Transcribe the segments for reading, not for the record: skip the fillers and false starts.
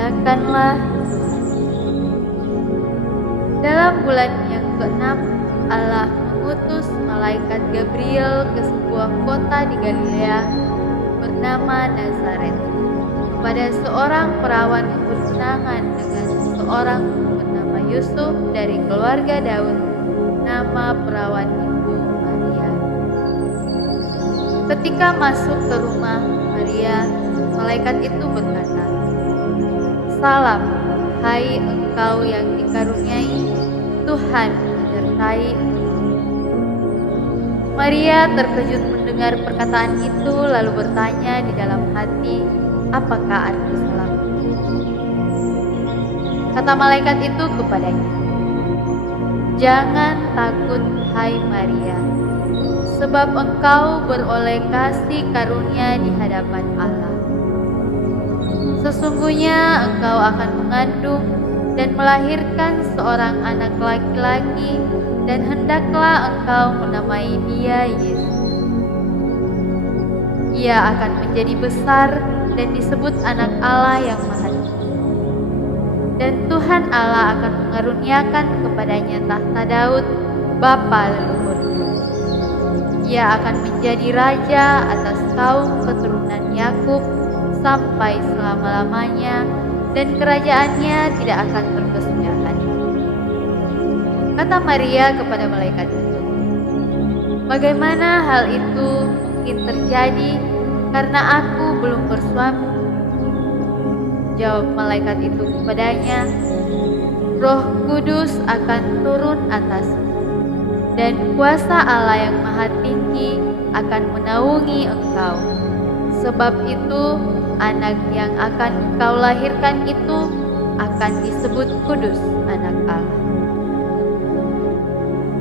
Muliakanlah dalam bulan yang ke-6, Allah mengutus malaikat Gabriel ke sebuah kota di Galilea bernama Nazaret kepada seorang perawan yang bertunangan dengan seorang bernama Yusuf dari keluarga Daud. Nama perawan itu Maria. Ketika masuk ke rumah Maria, malaikat itu berkata, "Salam, hai engkau yang dikaruniai, Tuhan menyertai engkau." Maria terkejut mendengar perkataan itu, lalu bertanya di dalam hati, "Apakah arti salam?" Kata malaikat itu kepadanya, "Jangan takut, hai Maria, sebab engkau beroleh kasih karunia di hadapan Allah. Sesungguhnya engkau akan mengandung dan melahirkan seorang anak laki-laki, dan hendaklah engkau menamai dia Yesus. Ia akan menjadi besar dan disebut Anak Allah yang Maha Tinggi. Dan Tuhan Allah akan mengaruniakan kepadanya tahta Daud, bapa leluhurnya. Ia akan menjadi raja atas kaum keturunan Yakub sampai selama-lamanya, dan kerajaannya tidak akan terkesudahan." Kata Maria kepada malaikat itu, "Bagaimana hal itu mungkin terjadi karena aku belum bersuami?" Jawab malaikat itu kepadanya, "Roh Kudus akan turun atasmu, dan kuasa Allah yang Maha Tinggi akan menaungi engkau. Sebab itu, anak yang akan engkau lahirkan itu akan disebut kudus, Anak Allah.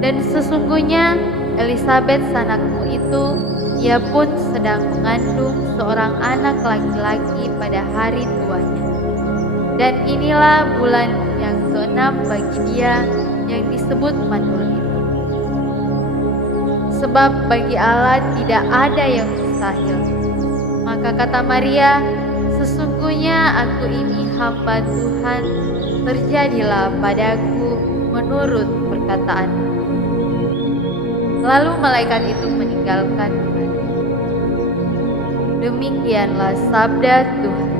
Dan sesungguhnya Elisabet sanakmu itu, ia pun sedang mengandung seorang anak laki-laki pada hari tuanya. Dan inilah bulan yang ke-6 bagi dia yang disebut manul itu. Sebab bagi Allah tidak ada yang mustahil." Maka kata Maria, "Sesungguhnya aku ini hamba Tuhan, terjadilah padaku menurut perkataanmu." Lalu malaikat itu meninggalkan Maria. Demikianlah sabda Tuhan.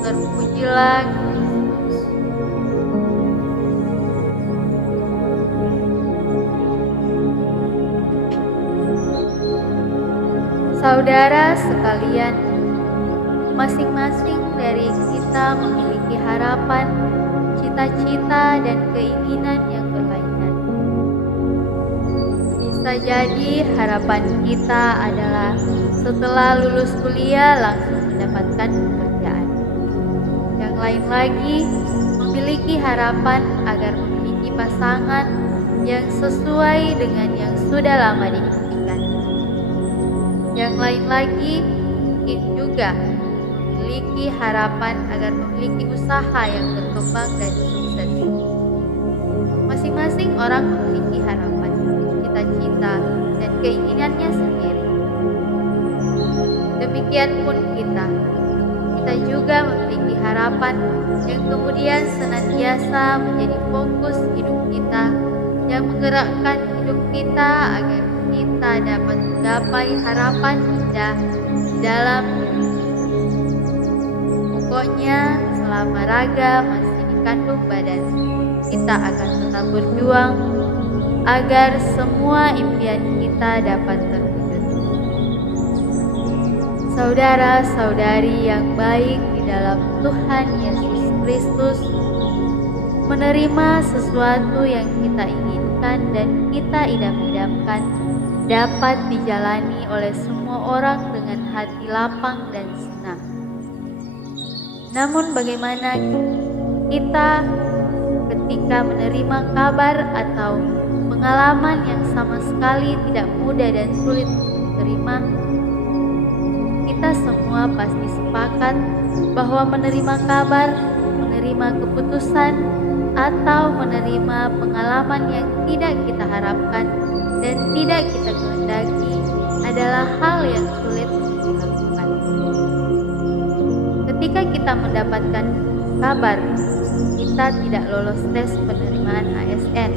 Terpujilah Kristus. Saudara sekalian, masing-masing dari kita memiliki harapan, cita-cita, dan keinginan yang berlainan. Bisa jadi harapan kita adalah setelah lulus kuliah langsung mendapatkan pekerjaan. Yang lain lagi memiliki harapan agar memiliki pasangan yang sesuai dengan yang sudah lama diimpikan. Yang lain lagi mungkin juga memiliki harapan agar memiliki usaha yang berkembang dan sukses. Masing-masing orang memiliki harapan, cita-cita, dan keinginannya sendiri. Demikian pun kita juga memiliki harapan yang kemudian senantiasa menjadi fokus hidup kita, yang menggerakkan hidup kita agar kita dapat menggapai harapan indah di dalam hidup. Pokoknya selama raga masih dikandung badan, kita akan tetap berjuang agar semua impian kita dapat terwujud. Saudara-saudari yang baik di dalam Tuhan Yesus Kristus, menerima sesuatu yang kita inginkan dan kita idam-idamkan dapat dijalani oleh semua orang dengan hati lapang dan senang. Namun bagaimana kita ketika menerima kabar atau pengalaman yang sama sekali tidak mudah dan sulit untuk diterima? Kita semua pasti sepakat bahwa menerima kabar, menerima keputusan, atau menerima pengalaman yang tidak kita harapkan dan tidak kita kehendaki adalah hal yang sulit untuk dilakukan. Ketika kita mendapatkan kabar kita tidak lolos tes penerimaan ASN,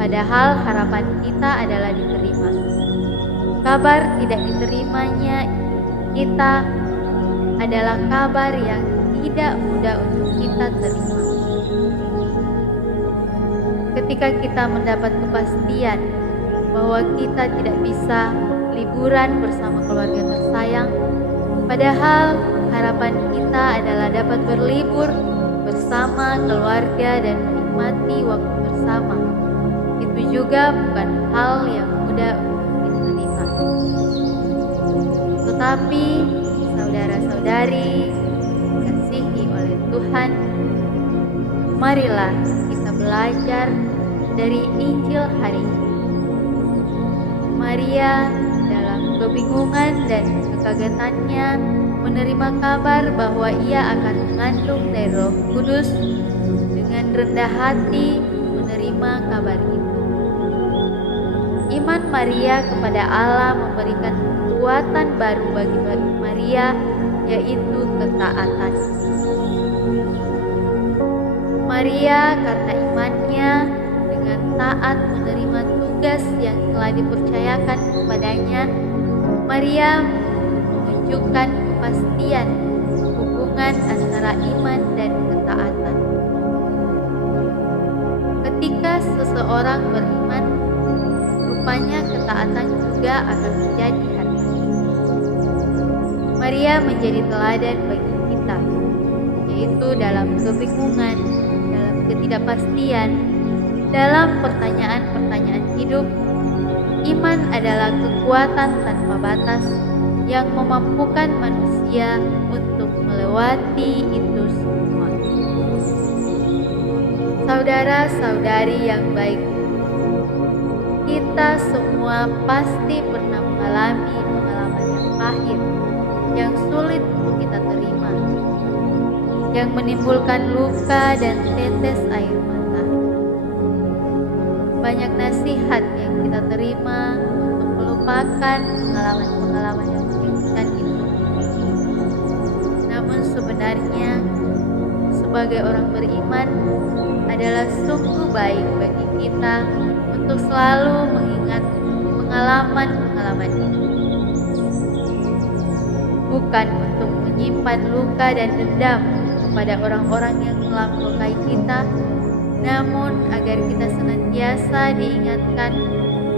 padahal harapan kita adalah diterima. Kabar tidak diterimanya kita adalah kabar yang tidak mudah untuk kita terima. Ketika kita mendapat kepastian bahwa kita tidak bisa liburan bersama keluarga tersayang, padahal harapan kita adalah dapat berlibur bersama keluarga dan menikmati waktu bersama, itu juga bukan hal yang mudah untuk diterima. Tetapi saudara-saudari dikasihi oleh Tuhan, marilah kita belajar dari Injil hari ini. Maria dalam kebingungan dan kekagetannya menerima kabar bahwa ia akan mengandung dari Roh Kudus. Dengan rendah hati menerima kabar itu. Iman Maria kepada Allah memberikan kekuatan baru bagi Maria, yaitu ketaatan. Maria karena imannya dengan taat menerima tugas yang telah dipercayakan kepadanya, Maria menunjukkan kepastian hubungan antara iman dan ketaatan. Ketika seseorang beriman, rupanya ketaatan juga akan menjadi hartanya. Maria menjadi teladan bagi kita, yaitu dalam kebingungan, dalam ketidakpastian, dalam pertanyaan-pertanyaan hidup. Iman adalah kekuatan tanpa batas yang memampukan manusia untuk melewati itu semua. Saudara-saudari yang baik, kita semua pasti pernah mengalami pengalaman yang pahit, yang sulit untuk kita terima, yang menimbulkan luka dan tetes air mata. Banyak nasihat yang kita terima untuk melupakan pengalaman-pengalaman yang menyakitkan itu. Namun sebenarnya, sebagai orang beriman, adalah sungguh baik bagi kita untuk selalu mengingat pengalaman-pengalaman itu. Bukan untuk menyimpan luka dan dendam kepada orang-orang yang telah melukai kita, namun agar kita senantiasa diingatkan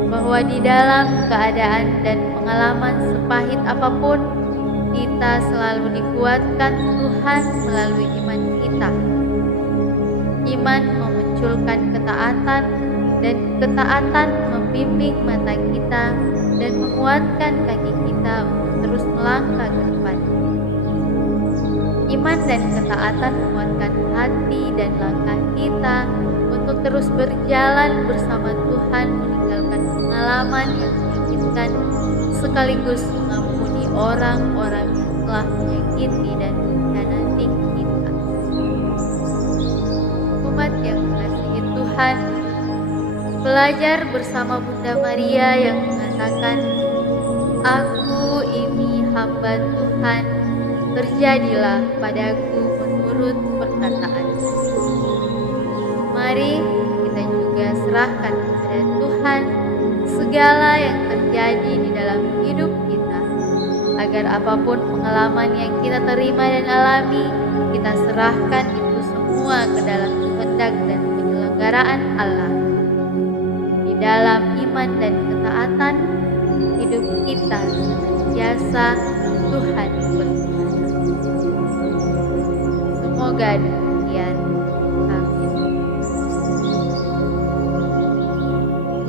bahwa di dalam keadaan dan pengalaman sepahit apapun, kita selalu dikuatkan Tuhan melalui iman kita. Iman memunculkan ketaatan, dan ketaatan membimbing mata kita dan menguatkan kaki kita untuk terus melangkah ke depan. Iman dan ketaatan menguatkan hati dan langkah kita untuk terus berjalan bersama Tuhan, meninggalkan pengalaman yang menyakitkan, sekaligus mengampuni orang-orang yang telah menyakiti dan mengkhianati kita. Umat yang mengasihi Tuhan, belajar bersama Bunda Maria yang mengatakan, "Aku ini hamba Tuhan, terjadilah padaku menurut perkataan-Mu." Mari kita juga serahkan kepada Tuhan segala yang terjadi di dalam hidup kita, agar apapun pengalaman yang kita terima dan alami, kita serahkan itu semua ke dalam kehendak dan penyelenggaraan Allah. Di dalam iman dan ketaatan, hidup kita senantiasa Tuhan